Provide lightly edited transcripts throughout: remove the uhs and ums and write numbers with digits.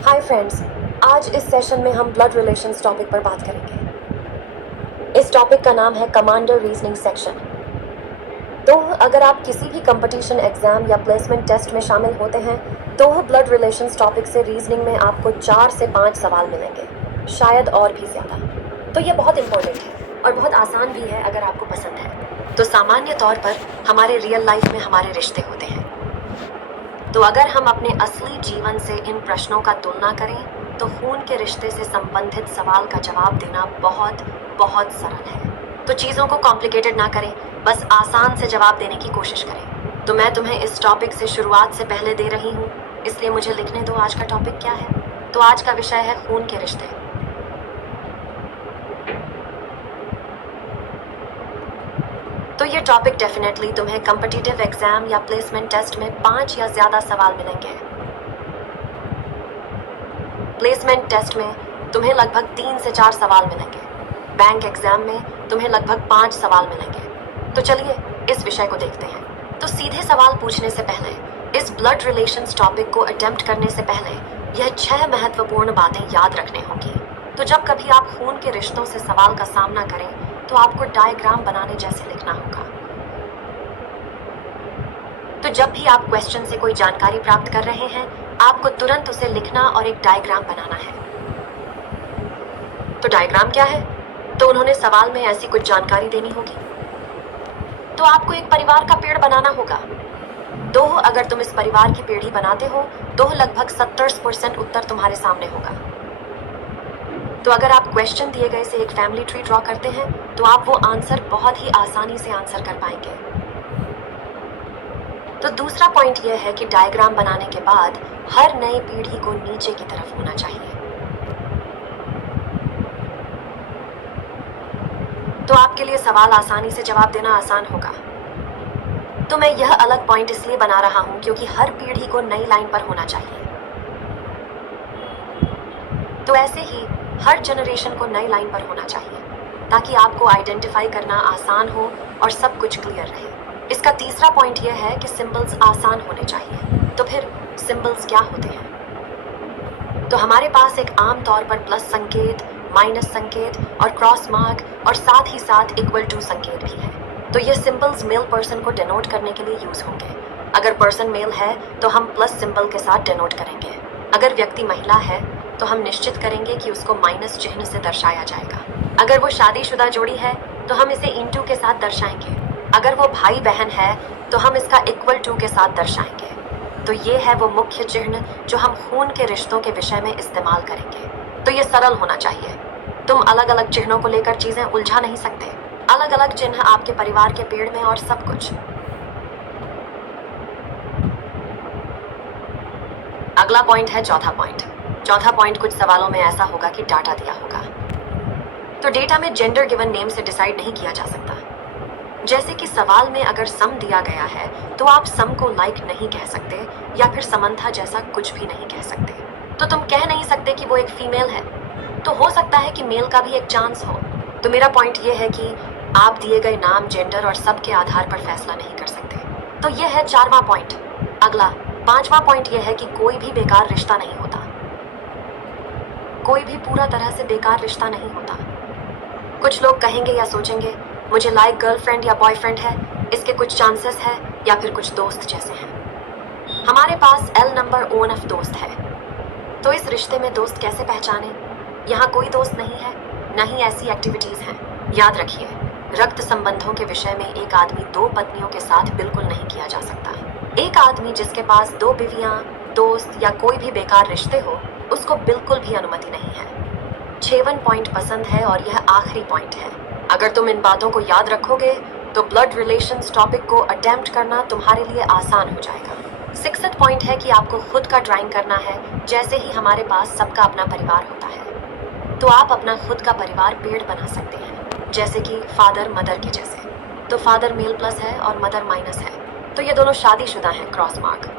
Hi friends, आज इस session में हम ब्लड रिलेशंस टॉपिक पर बात करेंगे। इस टॉपिक का नाम है कमांडर रीजनिंग सेक्शन। तो अगर आप किसी भी कंपटीशन एग्जाम या प्लेसमेंट टेस्ट में शामिल होते हैं तो ब्लड रिलेशंस टॉपिक से रीजनिंग में आपको 4 से 5 सवाल मिलेंगे, शायद और भी ज्यादा। तो ये बहुत इंपॉर्टेंट है और बहुत आसान भी है अगर आपको पसंद है। तो सामान्य तौर पर हमारे रियल लाइफ में हमारे रिश्ते होते हैं। तो अगर हम अपने असली जीवन से इन प्रश्नों का तुलना करें तो खून के रिश्ते से संबंधित सवाल का जवाब देना बहुत बहुत सरल है। तो चीज़ों को कॉम्प्लिकेटेड ना करें, बस आसान से जवाब देने की कोशिश करें। तो मैं तुम्हें इस टॉपिक से शुरुआत से पहले दे रही हूँ, इसलिए मुझे लिखने दो आज का टॉपिक क्या है। तो आज का विषय है खून के रिश्ते। तो ये टॉपिक डेफिनेटली तुम्हें कॉम्पिटिटिव एग्जाम या प्लेसमेंट टेस्ट में 5 या ज्यादा सवाल मिलेंगे। प्लेसमेंट टेस्ट में तुम्हें लगभग 3 से 4 सवाल मिलेंगे। बैंक एग्जाम में तुम्हें लगभग 5 सवाल मिलेंगे। तो चलिए इस विषय को देखते हैं। तो सीधे सवाल पूछने से पहले, इस ब्लड रिलेशंस टॉपिक को अटेम्प्ट करने से पहले यह 6 महत्वपूर्ण बातें याद रखने होंगी। तो जब कभी आप खून के रिश्तों से सवाल का सामना करें तो आपको डायग्राम बनाने जैसे लिखना होगा। तो जब भी आप क्वेश्चन से कोई जानकारी प्राप्त कर रहे हैं, आपको तुरंत उसे लिखना और एक डायग्राम बनाना है। तो डायग्राम क्या है? तो उन्होंने सवाल में ऐसी कुछ जानकारी देनी होगी। तो आपको एक परिवार का पेड़ बनाना होगा। तो अगर तुम इस परिवार की पेड़ ही बनाते हो तो लगभग 70% उत्तर तुम्हारे सामने होगा। तो अगर आप क्वेश्चन दिए गए से एक फैमिली ट्री ड्रॉ करते हैं तो आप वो आंसर बहुत ही आसानी से आंसर कर पाएंगे। तो दूसरा पॉइंट यह है कि डायग्राम बनाने के बाद हर नई पीढ़ी को नीचे की तरफ होना चाहिए। तो आपके लिए सवाल आसानी से जवाब देना आसान होगा। तो मैं यह अलग पॉइंट इसलिए बना रहा हूं क्योंकि हर पीढ़ी को नई लाइन पर होना चाहिए। तो ऐसे ही हर जनरेशन को नई लाइन पर होना चाहिए ताकि आपको आइडेंटिफाई करना आसान हो और सब कुछ क्लियर रहे। इसका तीसरा पॉइंट यह है कि सिंबल्स आसान होने चाहिए। तो फिर सिंबल्स क्या होते हैं? तो हमारे पास एक आम तौर पर प्लस संकेत, माइनस संकेत और क्रॉस मार्क और साथ ही साथ इक्वल टू संकेत भी है। तो ये सिंबल्स मेल पर्सन को डिनोट करने के लिए यूज होंगे। अगर पर्सन मेल है तो हम प्लस सिंबल के साथ डिनोट करेंगे। अगर व्यक्ति महिला है तो हम निश्चित करेंगे कि उसको माइनस चिन्ह से दर्शाया जाएगा। अगर वो शादीशुदा जोड़ी है तो हम इसे इंटू के साथ दर्शाएंगे। अगर वो भाई बहन है तो हम इसका इक्वल टू के साथ दर्शाएंगे। तो ये है वो मुख्य चिन्ह जो हम खून के रिश्तों के विषय में इस्तेमाल करेंगे। तो ये सरल होना चाहिए। तुम अलग अलग चिन्हों को लेकर चीजें उलझा नहीं सकते। अलग अलग चिन्ह आपके परिवार के पेड़ में और सब कुछ। अगला पॉइंट है चौथा पॉइंट। चौथा पॉइंट कुछ सवालों में ऐसा होगा कि डाटा दिया होगा। तो डेटा में जेंडर गिवन नेम से डिसाइड नहीं किया जा सकता। जैसे कि सवाल में अगर सम दिया गया है तो आप सम को लाइक नहीं कह सकते या फिर समंथा जैसा कुछ भी नहीं कह सकते। तो तुम कह नहीं सकते कि वो एक फीमेल है। तो हो सकता है कि मेल का भी एक चांस हो। तो मेरा पॉइंट ये है कि आप दिए गए नाम, जेंडर और सब के आधार पर फैसला नहीं कर सकते। तो ये है 4वां पॉइंट। अगला 5वां पॉइंट ये है कि कोई भी बेकार रिश्ता नहीं होता। कोई भी पूरा तरह से बेकार रिश्ता नहीं होता। कुछ लोग कहेंगे या सोचेंगे मुझे लाइक गर्लफ्रेंड या बॉयफ्रेंड है, इसके कुछ चांसेस है या फिर कुछ दोस्त जैसे हैं। हमारे पास L नंबर ONF दोस्त है। तो इस रिश्ते में दोस्त कैसे पहचाने? यहाँ कोई दोस्त नहीं है, न ही ऐसी एक्टिविटीज हैं। याद रखिए, रक्त संबंधों के विषय में एक आदमी 2 पत्नियों के साथ बिल्कुल नहीं किया जा सकता। एक आदमी जिसके पास 2 बीवियां, दोस्त या कोई भी बेकार रिश्ते हो, उसको बिल्कुल भी अनुमति नहीं है। 6वां पॉइंट पसंद है और यह आखिरी पॉइंट है। अगर तुम इन बातों को याद रखोगे तो ब्लड रिलेशंस टॉपिक को अटेम्प्ट करना तुम्हारे लिए आसान हो जाएगा। 6वां पॉइंट है कि आपको खुद का ड्राइंग करना है, जैसे ही हमारे पास सबका अपना परिवार होता है। तो आप अपना खुद का परिवार पेड़ बना सकते हैं, जैसे कि फादर मदर के जैसे। तो फादर मेल प्लस है और मदर माइनस है। तो ये दोनों शादीशुदा हैं, क्रॉस मार्क।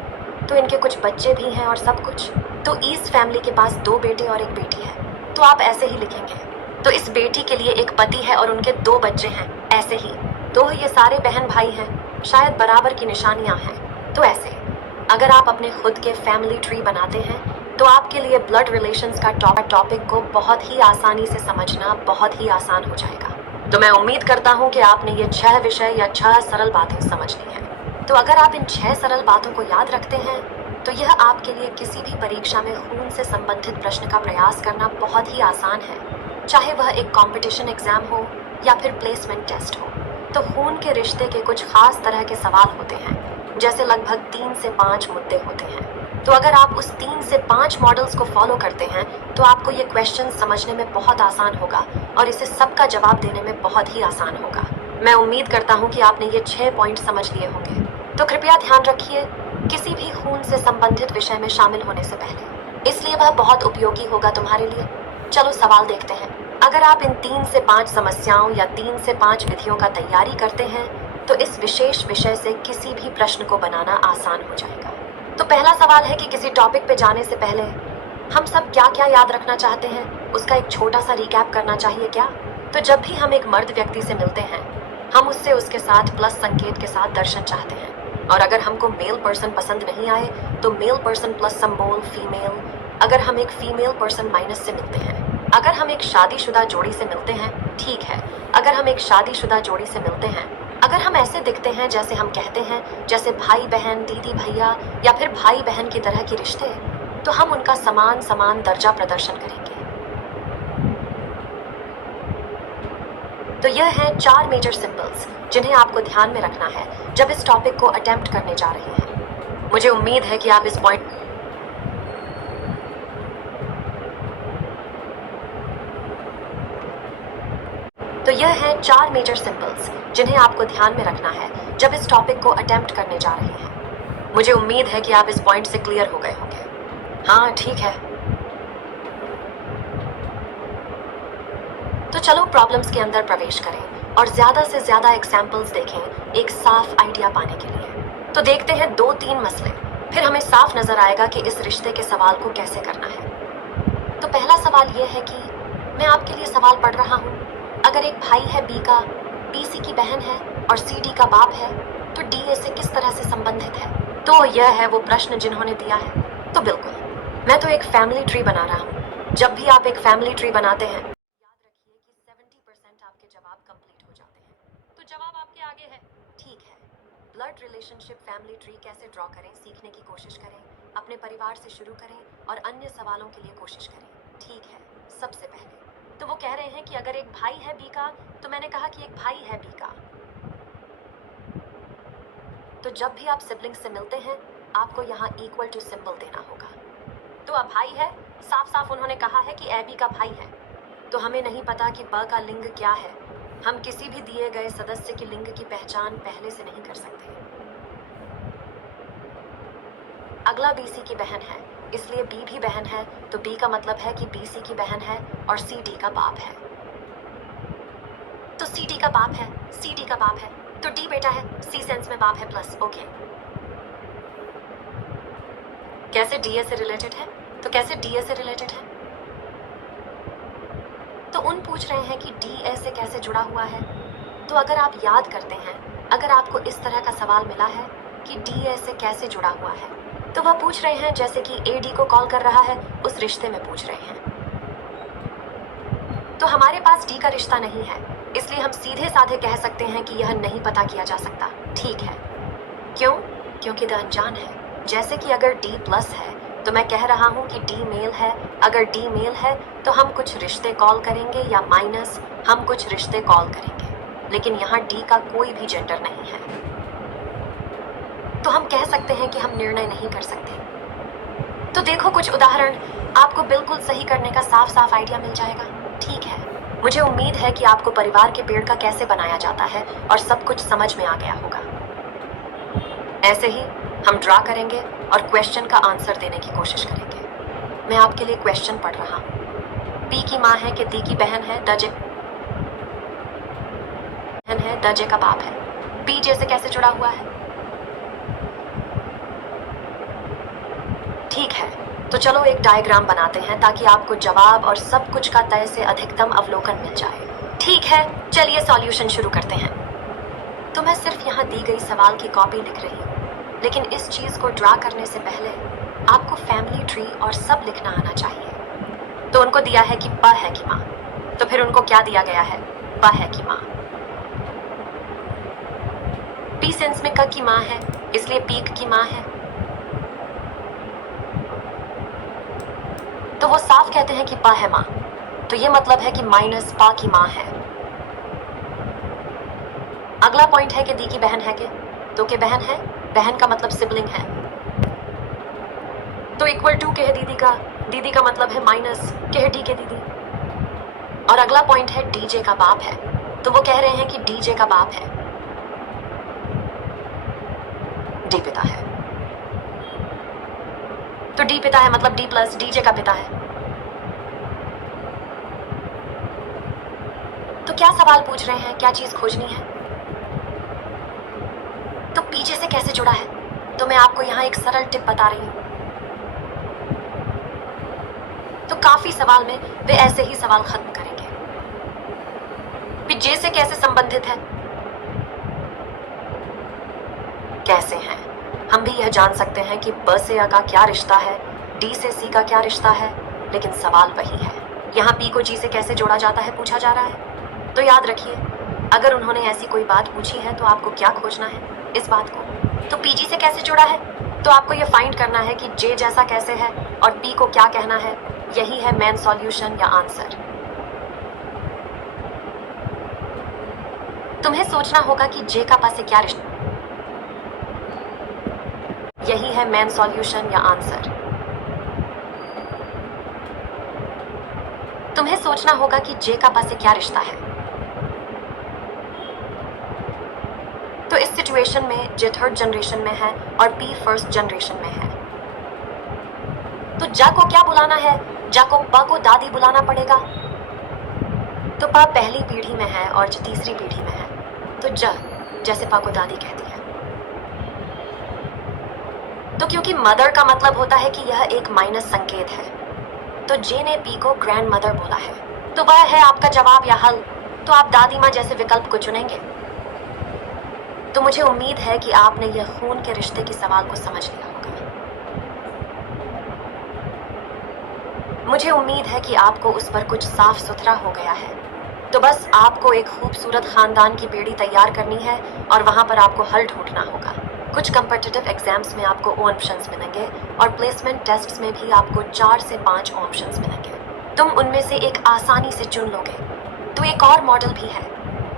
तो इनके कुछ बच्चे भी हैं और सब कुछ। तो ईस्ट फैमिली के पास 2 बेटे और एक बेटी है। तो आप ऐसे ही लिखेंगे। तो इस बेटी के लिए एक पति है और उनके 2 बच्चे हैं, ऐसे ही। तो ये सारे बहन भाई हैं, शायद बराबर की निशानियां हैं। तो ऐसे अगर आप अपने खुद के फैमिली ट्री बनाते हैं तो आपके लिए ब्लड रिलेशंस का टॉपिक को बहुत ही आसानी से समझना बहुत ही आसान हो जाएगा। तो मैं उम्मीद करता हूँ कि आपने ये 6 विषय या 6 सरल बातें समझ ली हैं। तो अगर आप इन 6 सरल बातों को याद रखते हैं तो यह आपके लिए किसी भी परीक्षा में खून से संबंधित प्रश्न का प्रयास करना बहुत ही आसान है, चाहे वह एक कंपटीशन एग्जाम हो या फिर प्लेसमेंट टेस्ट हो। तो खून के रिश्ते के कुछ खास तरह के सवाल होते हैं, जैसे लगभग 3 से 5 मुद्दे होते हैं। तो अगर आप उस 3 से 5 मॉडल्स को फॉलो करते हैं तो आपको ये क्वेश्चन समझने में बहुत आसान होगा और इसे सबका जवाब देने में बहुत ही आसान होगा। मैं उम्मीद करता हूँ कि आपने ये 6 पॉइंट समझ लिए होंगे। तो कृपया ध्यान रखिए किसी भी खून से संबंधित विषय में शामिल होने से पहले, इसलिए वह बहुत उपयोगी होगा तुम्हारे लिए। चलो सवाल देखते हैं। अगर आप इन 3 से 5 समस्याओं या 3 से 5 विधियों का तैयारी करते हैं तो इस विशेष विषय से किसी भी प्रश्न को बनाना आसान हो जाएगा। तो पहला सवाल है कि किसी टॉपिक पे जाने से पहले हम सब क्या क्या याद रखना चाहते हैं, उसका एक छोटा सा रिकैप करना चाहिए क्या? तो जब भी हम एक मर्द व्यक्ति से मिलते हैं हम उससे उसके साथ प्लस संकेत के साथ दर्शन चाहते हैं, और अगर हमको मेल पर्सन पसंद नहीं आए तो male person plus symbol female. अगर हम एक फीमेल पर्सन माइनस से मिलते हैं, अगर हम एक शादीशुदा जोड़ी से मिलते हैं, ठीक है, अगर हम एक शादीशुदा जोड़ी से मिलते हैं, अगर हम ऐसे दिखते हैं जैसे हम कहते हैं, जैसे भाई बहन दीदी भैया या फिर भाई बहन की तरह के रिश्ते, तो हम उनका समान समान दर्जा प्रदर्शन करेंगे। तो यह हैं 4 मेजर सिंबल्स जिन्हें आपको ध्यान में रखना है जब इस टॉपिक को अटेम्प्ट करने जा रहे हैं। मुझे उम्मीद है कि आप इस पॉइंट तो यह हैं 4 मेजर सिंबल्स जिन्हें आपको ध्यान में रखना है जब इस टॉपिक को अटेम्प्ट करने जा रहे हैं। मुझे उम्मीद है कि आप इस पॉइंट से क्लियर हो गए होंगे। हाँ ठीक है, तो चलो प्रॉब्लम्स के अंदर प्रवेश करें और ज्यादा से ज्यादा एग्जाम्पल्स देखें एक साफ आइडिया पाने के लिए। तो देखते हैं 2-3 मसले, फिर हमें साफ नजर आएगा कि इस रिश्ते के सवाल को कैसे करना है। तो पहला सवाल यह है कि मैं आपके लिए सवाल पढ़ रहा हूँ। अगर एक भाई है बी का, बी सी की बहन है और सी डी का बाप है, तो डी ए से किस तरह से संबंधित है? तो यह है वो प्रश्न जिन्होंने दिया है। तो बिल्कुल, मैं तो एक फैमिली ट्री बना रहा हूँ। जब भी आप एक फैमिली ट्री बनाते हैं याद रखिए कि 70% आपके जवाब कंप्लीट हो जाते हैं। तो जवाब आपके आगे है। ठीक है, ब्लड रिलेशनशिप फैमिली ट्री कैसे ड्रॉ करें सीखने की कोशिश करें, अपने परिवार से शुरू करें और अन्य सवालों के लिए कोशिश करें। ठीक है, सबसे पहले तो वो कह रहे हैं कि अगर एक भाई है बी का, तो मैंने कहा कि एक भाई है बी का। तो जब भी आप सिबलिंग्स से मिलते हैं आपको यहाँ इक्वल टू सिंबल देना होगा। तो अब भाई है, साफ साफ उन्होंने कहा है कि ए बी का भाई है। तो हमें नहीं पता कि ब का लिंग क्या है। हम किसी भी दिए गए सदस्य की लिंग की पहचान पहले से नहीं कर सकते। अगला बीसी की बहन है, इसलिए बी भी बहन है, तो बी का मतलब है कि बी सी की बहन है और सी डी का बाप है। तो सी डी का बाप है, सी डी का बाप है, तो डी बेटा है, सी सेंस में बाप है प्लस। ओके, कैसे डी ए से रिलेटेड है? तो कैसे डी ए से रिलेटेड है? तो उन पूछ रहे हैं कि डी ए से कैसे जुड़ा हुआ है। तो अगर आप याद करते हैं, अगर आपको इस तरह का सवाल मिला है कि डी ए से कैसे जुड़ा हुआ है, तो वह पूछ रहे हैं जैसे कि ए डी को कॉल कर रहा है उस रिश्ते में पूछ रहे हैं। तो हमारे पास डी का रिश्ता नहीं है, इसलिए हम सीधे साधे कह सकते हैं कि यह नहीं पता किया जा सकता। ठीक है, क्यों? क्योंकि द अनजान है। जैसे कि अगर डी प्लस है तो मैं कह रहा हूँ कि डी मेल है। अगर डी मेल है तो हम कुछ रिश्ते कॉल करेंगे, या माइनस हम कुछ रिश्ते कॉल करेंगे, लेकिन यहाँ डी का कोई भी जेंडर नहीं है। तो हम कह सकते हैं कि हम निर्णय नहीं कर सकते। तो देखो कुछ उदाहरण, आपको बिल्कुल सही करने का साफ साफ आइडिया मिल जाएगा। ठीक है, मुझे उम्मीद है कि आपको परिवार के पेड़ का कैसे बनाया जाता है और सब कुछ समझ में आ गया होगा। ऐसे ही हम ड्रा करेंगे और क्वेश्चन का आंसर देने की कोशिश करेंगे। मैं आपके लिए क्वेश्चन पढ़ रहा हूँ। पी की माँ है कि दी की बहन है, दजे का बाप है। पी जे से कैसे जुड़ा हुआ है? ठीक है, तो चलो एक डायग्राम बनाते हैं ताकि आपको जवाब और सब कुछ का तय से अधिकतम अवलोकन मिल जाए। ठीक है, चलिए सॉल्यूशन शुरू करते हैं। तो मैं सिर्फ यहाँ दी गई सवाल की कॉपी लिख रही हूँ, लेकिन इस चीज को ड्रा करने से पहले आपको फैमिली ट्री और सब लिखना आना चाहिए। तो उनको दिया है कि प है कि माँ, तो फिर उनको क्या दिया गया है? प है कि माँ। पी सेंस में क की माँ है, इसलिए पीक की माँ है। तो वो साफ कहते हैं कि प है माँ, तो ये मतलब है कि माइनस पा की माँ है। अगला पॉइंट है कि दी की बहन है के, तो के बहन है, बहन का मतलब सिबलिंग है, तो इक्वल टू के है दीदी का मतलब है माइनस के है डी के दीदी। और अगला पॉइंट है डीजे का बाप है, तो वो कह रहे हैं कि डीजे का बाप है, डी पिता है, तो डी पिता है मतलब डी प्लस डीजे का पिता है। तो क्या सवाल पूछ रहे हैं, क्या चीज खोजनी है? तो पीछे से कैसे जुड़ा है? तो मैं आपको यहाँ एक सरल टिप बता रही हूँ। तो काफी सवाल में वे ऐसे ही सवाल खत्म करेंगे कि जे से कैसे संबंधित है। कैसे हैं? हम भी यह जान सकते हैं कि ब से अ का क्या रिश्ता है, डी से सी का क्या रिश्ता है, लेकिन सवाल वही है। यहाँ पी को जी से कैसे जोड़ा जाता है पूछा जा रहा है। तो याद रखिए, अगर उन्होंने ऐसी कोई बात पूछी है तो आपको क्या खोजना है? इस बात को। तो पीजी से कैसे जुड़ा है, तो आपको यह फाइंड करना है कि जे जैसा कैसे है और पी को क्या कहना है। यही है मेन सॉल्यूशन या आंसर। तुम्हें सोचना होगा कि जे का पा से क्या रिश्ता, यही है मेन सॉल्यूशन या आंसर। तुम्हें सोचना होगा कि जे का पा से क्या रिश्ता है। तो इस सिचुएशन में जे थर्ड जनरेशन में है और पी फर्स्ट जनरेशन में है, तो जा को क्या बुलाना है? जा को पा को दादी बुलाना पड़ेगा। तो पा पहली पीढ़ी में है और ज तीसरी पीढ़ी में है, तो ज जैसे पा को दादी कहती है। तो क्योंकि मदर का मतलब होता है कि यह एक माइनस संकेत है, तो जे ने पी को ग्रैंड मदर बोला है, तो वह है आपका जवाब या हल। तो आप दादी माँ जैसे विकल्प को चुनेंगे। तो मुझे उम्मीद है कि आपने यह खून के रिश्ते की सवाल को समझ लिया होगा। मुझे उम्मीद है कि आपको उस पर कुछ साफ सुथरा हो गया है। तो बस आपको एक खूबसूरत खानदान की बेड़ी तैयार करनी है और वहां पर आपको हल ढूंढना होगा। कुछ कंपिटिटिव एग्जाम्स में आपको ऑप्शंस मिलेंगे और प्लेसमेंट टेस्ट्स में भी आपको 4 से 5 ऑप्शंस मिलेंगे। तुम उनमें से एक आसानी से चुन लोगे। तो एक और मॉडल भी है,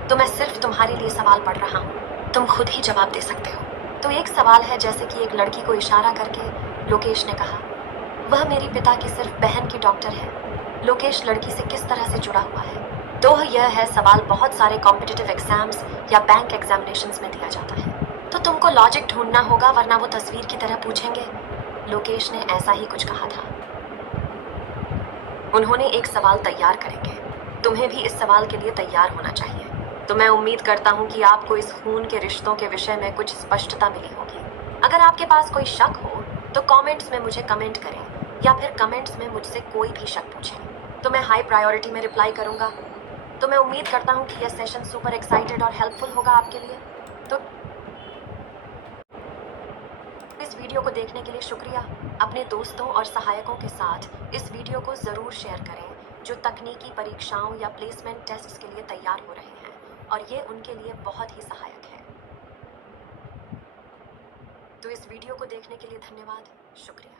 तो मैं सिर्फ तुम्हारे लिए सवाल पढ़ रहा हूँ, तुम खुद ही जवाब दे सकते हो। तो एक सवाल है, जैसे कि एक लड़की को इशारा करके लोकेश ने कहा, वह मेरी पिता की सिर्फ बहन की डॉक्टर है। लोकेश लड़की से किस तरह से जुड़ा हुआ है? तो यह है सवाल, बहुत सारे कॉम्पिटिटिव एग्जाम्स या बैंक एग्जामिनेशंस में दिया जाता है। तो तुमको लॉजिक ढूंढना होगा, वरना वो तस्वीर की तरह पूछेंगे। लोकेश ने ऐसा ही कुछ कहा था। उन्होंने एक सवाल तैयार करेंगे, तुम्हें भी इस सवाल के लिए तैयार होना चाहिए। तो मैं उम्मीद करता हूँ कि आपको इस खून के रिश्तों के विषय में कुछ स्पष्टता मिली होगी। अगर आपके पास कोई शक हो तो कमेंट्स में मुझे कमेंट करें, या फिर कमेंट्स में मुझसे कोई भी शक पूछें, तो मैं हाई प्रायोरिटी में रिप्लाई करूंगा। तो मैं उम्मीद करता हूँ कि यह सेशन सुपर एक्साइटेड और हेल्पफुल होगा आपके लिए। तो इस वीडियो को देखने के लिए शुक्रिया। अपने दोस्तों और सहायकों के साथ इस वीडियो को ज़रूर शेयर करें जो तकनीकी परीक्षाओं या प्लेसमेंट टेस्ट्स के लिए तैयार हो रहे हैं, और ये उनके लिए बहुत ही सहायक है। तो इस वीडियो को देखने के लिए धन्यवाद, शुक्रिया।